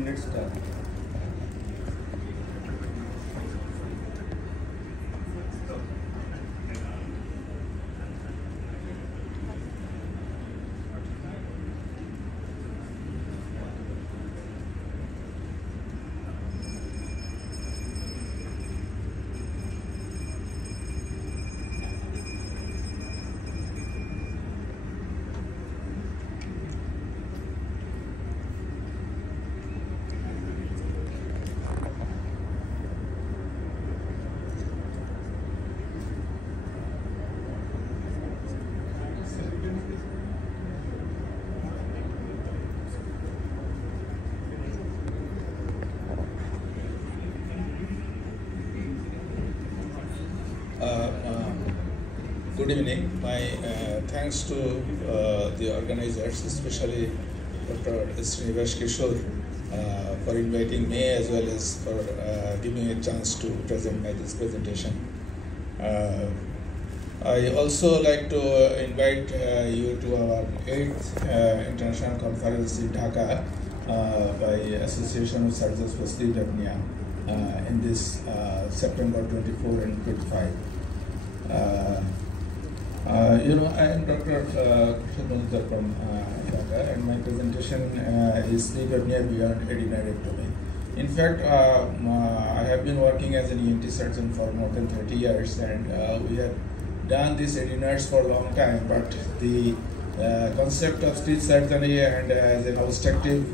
minutes done. Good evening. My thanks to the organizers, especially Dr. Srinivas Kishore, for inviting me as well as for giving me a chance to present this presentation. I also like to invite you to our 8th International Conference in Dhaka by Association of Surgeons for Sleep Apnea in this September 24 and 25. I am Dr. Khorshed from Dhaka, and my presentation is sleep apnea beyond adenotonsillectomy. In fact, I have been working as an ENT surgeon for more than 30 years, and we have done these adenoids for a long time, but the concept of sleep surgery and as an obstructive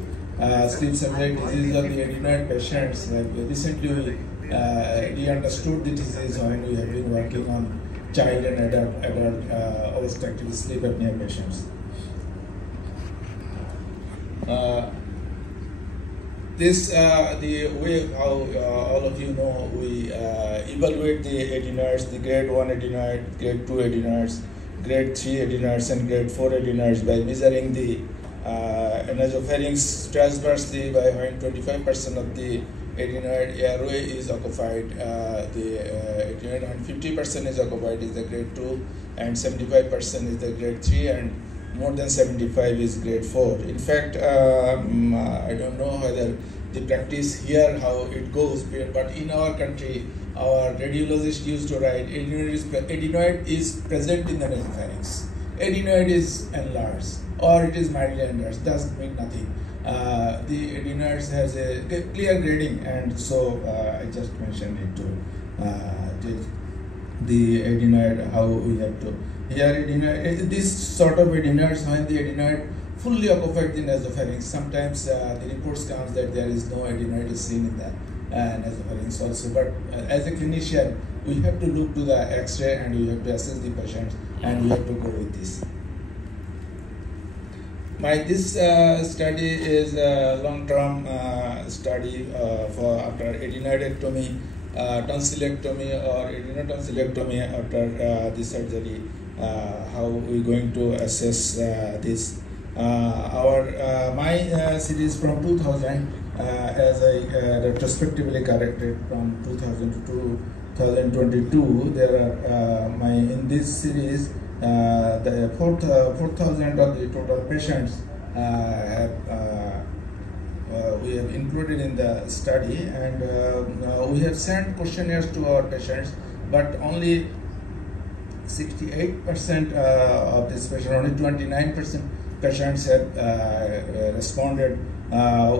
sleep-subject disease of the adenoid patients, recently we understood the disease when we have been working on child and adult obstructive sleep apnea patients. The way how all of you know, we evaluate the adenoids, the grade 1 adenoid, grade 2 adenoids, grade 3 adenoids, and grade 4 adenoids by measuring the nasopharynx transversely by when 25% of the adenoid airway is occupied, the adenoid when 50% is occupied is the grade 2, and 75% is the grade 3, and more than 75 is grade 4. In fact, I don't know whether the practice here how it goes, but in our country, our radiologist used to write adenoid is present in the nasopharynx. Adenoid is enlarged or it is mildly enlarged, doesn't mean nothing. The adenoids has a clear grading, and so I just mentioned it to the adenoid how we have to. Here adenoid, this sort of adenoids, when the adenoid fully occupied the nasopharynx, sometimes the reports comes that there is no adenoid is seen in the nasopharynx also. But as a clinician, we have to look to the X-ray and we have to assess the patient, and we have to go with this. This study is a long-term study for after adenoidectomy, tonsillectomy or adenotonsillectomy after the surgery. How we going to assess this? My series from 2000, as I retrospectively corrected from 2000 to 2022. There are in this series. The 4,000 of the total patients we have included in the study, and we have sent questionnaires to our patients, but only 68% of this patient, only 29% patients have responded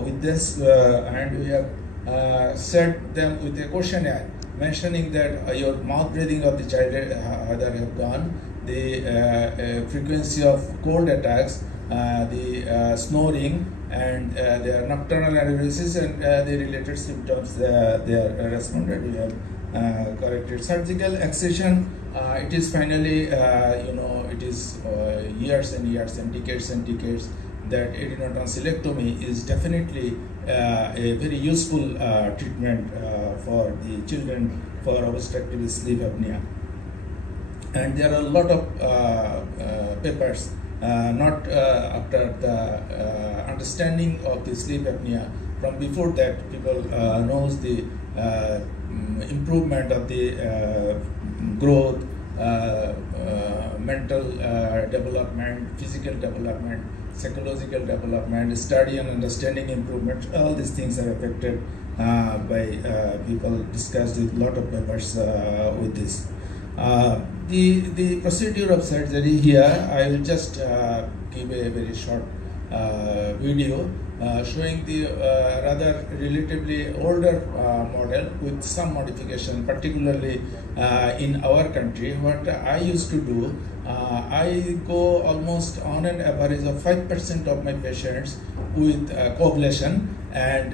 with this, and we have sent them with a questionnaire mentioning that your mouth breathing of the child either have gone, the frequency of cold attacks, the snoring, and their nocturnal analysis and the related symptoms. They are responded. We have corrected. Surgical excision. It is finally, it is years and years and decades that adenotonsillectomy is definitely a very useful treatment for the children for obstructive sleep apnea. And there are a lot of papers, not after the understanding of the sleep apnea. From before that, people knows the improvement of the growth, mental development, physical development, psychological development, study and understanding improvement. All these things are affected by people discussed with a lot of papers with this. The procedure of surgery here, I will just give a very short video showing the rather relatively older model with some modification, particularly in our country. What I used to do, I go almost on an average of 5% of my patients with coagulation, and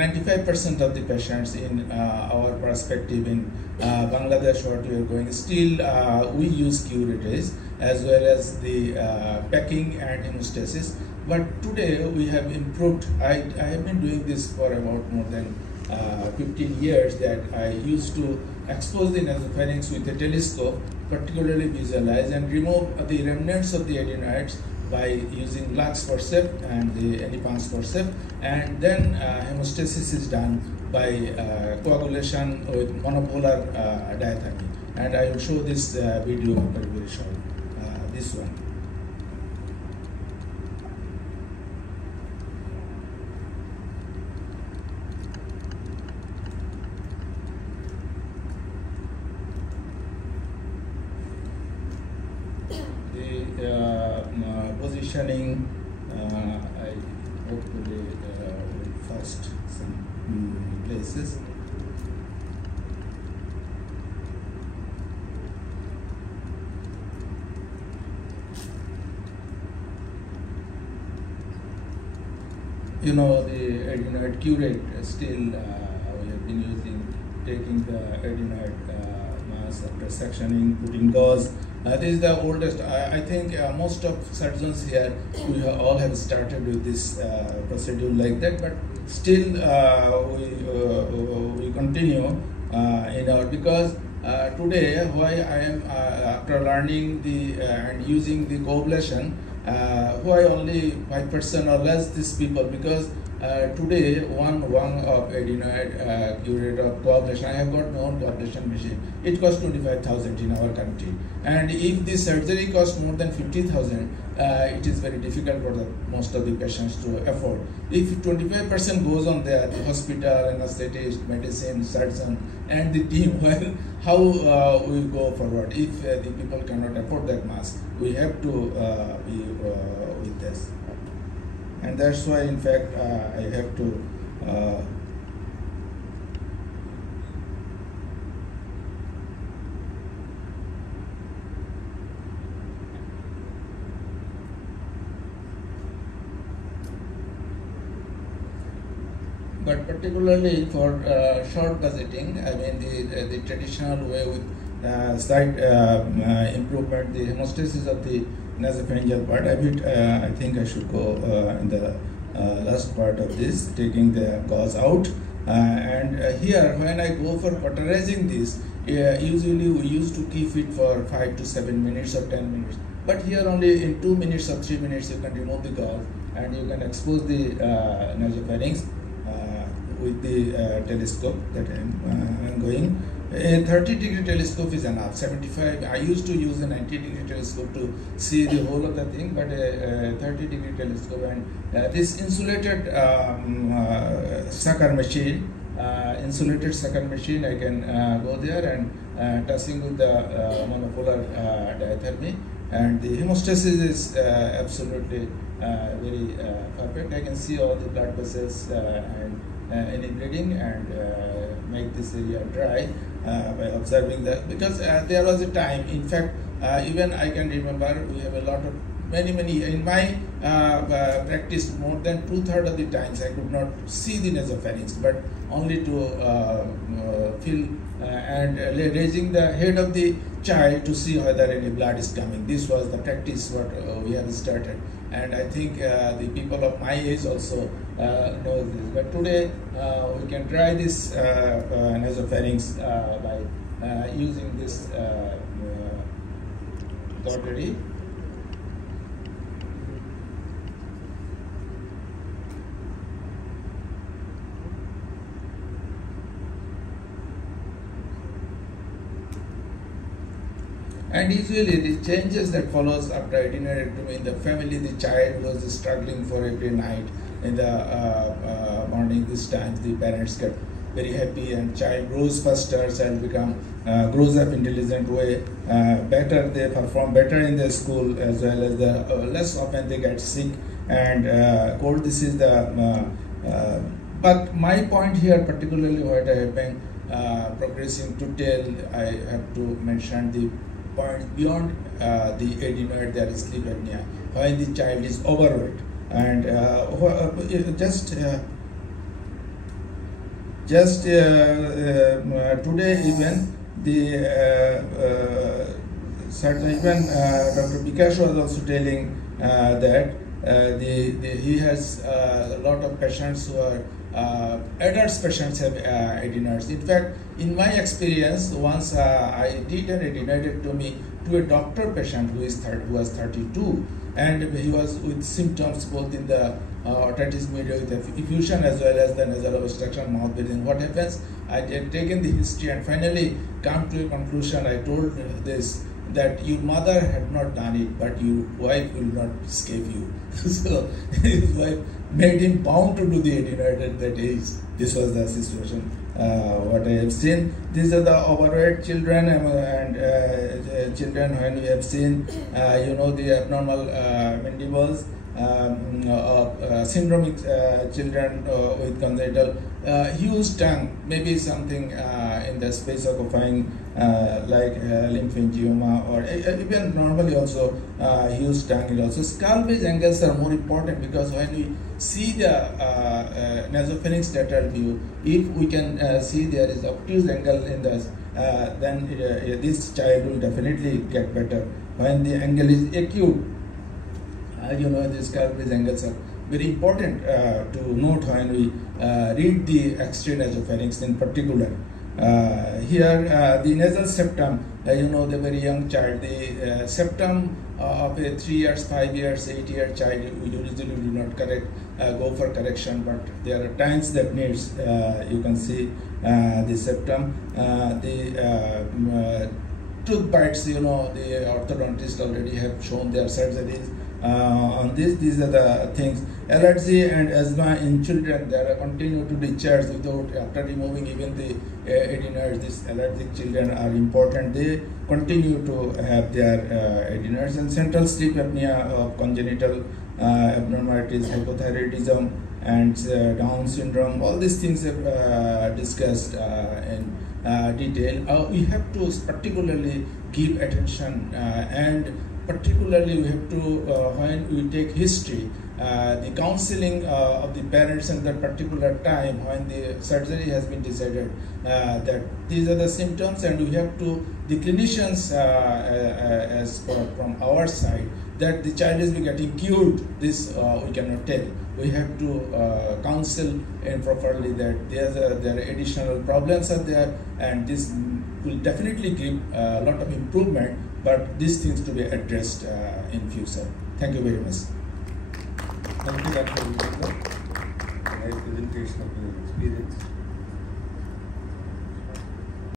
95% of the patients in our perspective in Bangladesh, what we are going, still we use curetage as well as the packing and hemostasis. But today we have improved. I have been doing this for about more than 15 years, that I used to expose the nasopharynx with a telescope, particularly visualize and remove the remnants of the adenoids by using Lux forceps and the Adipans forceps, and then hemostasis is done by coagulation with monopolar diathermy. And I will show this video very, very short, this one. Positioning, I hopefully will first some places. You know, the adenoid curate still we have been using, taking the adenoid mass after sectioning, putting gauze. This is the oldest. I think most of surgeons here, we all have started with this procedure like that, but still we continue in our, because today why I am after learning the and using the coagulation, why only 5% or less these people, because today one of adenoid curate of coagulation, I have got my own coagulation machine. It costs 25,000 in our country, and if the surgery costs more than 50,000, it is very difficult for most of the patients to afford. If 25% goes on there, the hospital, anesthetist, medicine, surgeon, and the team, well, how we go forward? If the people cannot afford that mask, we have to be with this. And that's why, in fact, I have to but particularly for short gazetting, I mean the traditional way with slight improvement, the hemostasis of the nasopharyngeal part. I think I should go in the last part of this, taking the gauze out. And here, when I go for cauterizing this, usually we used to keep it for 5 to 7 minutes or 10 minutes. But here only in 2 minutes or 3 minutes you can remove the gauze and you can expose the nasopharynx with the telescope that I'm going. A 30-degree telescope is enough. 75. I used to use a 90-degree telescope to see the whole of the thing, but a 30-degree telescope, and this insulated sucker machine. I can go there and touching with the monopolar diathermy, and the hemostasis is absolutely very perfect. I can see all the blood vessels and any bleeding, and make this area dry by observing that, because there was a time, in fact, even I can remember we have a lot of many in my practice, more than 2/3 of the times I could not see the nasopharynx, but only to feel and raising the head of the child to see whether any blood is coming. This was the practice what we have started, and I think the people of my age also know this. But today we can try this nasopharynx by using this cautery. And usually the changes that follows after adenoidectomy in the family, the child was struggling for every night. In the morning, this time the parents get very happy, and child grows faster, child grows up intelligent way, better, they perform better in the school, as well as the less often they get sick and cold. This is the but my point here, particularly what I have been progressing to tell, I have to mention the point beyond the adenoid, there is sleep apnea, when the child is overweight. And today even the even Dr. Bikash was also telling that he has a lot of patients who are adults patients have adenoids. In fact, in my experience, once I did an adenoidectomy to a doctor patient who was 32, and he was with symptoms both in the otitis media with effusion as well as the nasal obstruction, mouth breathing. What happens? I had taken the history and finally come to a conclusion. I told this, that your mother had not done it, but your wife will not escape you. So his wife made him bound to do the adenoid at that age. This was the situation. What I have seen, these are the overweight children and children when we have seen, the abnormal mandibles, syndromic children with congenital huge tongue, maybe something in the space of occupying like lymphangioma, or even normally also huge tongue. And also skull base angles are more important, because when we see the nasopharynx lateral view, if we can see there is obtuse angle in this, then this child will definitely get better. When the angle is acute, the skull base angles are very important to note when we read the X-ray nasopharynx in particular. Here, the nasal septum, the very young child, the septum of a 3 years, 5 years, 8 year child, we usually do not go for correction, but there are times that needs, you can see the septum, the tooth bites, the orthodontist already have shown their surgeries on this. These are the things. Allergy and asthma in children, they are continued to discharge without, after removing even the adenoids. These allergic children are important. They continue to have their adenoids. And central sleep apnea of congenital abnormalities, hypothyroidism, and Down syndrome. All these things are discussed in detail. We have to particularly give attention, and particularly we have to, when we take history, the counseling of the parents at that particular time when the surgery has been decided, that these are the symptoms, and we have to, the clinicians from our side, that the child is getting cured, this we cannot tell. We have to counsel and properly that there are additional problems are there, and this will definitely give a lot of improvement, but these things to be addressed in future. Thank you very much. Thank you, Dr. Mazumdar, for a nice presentation of your experience.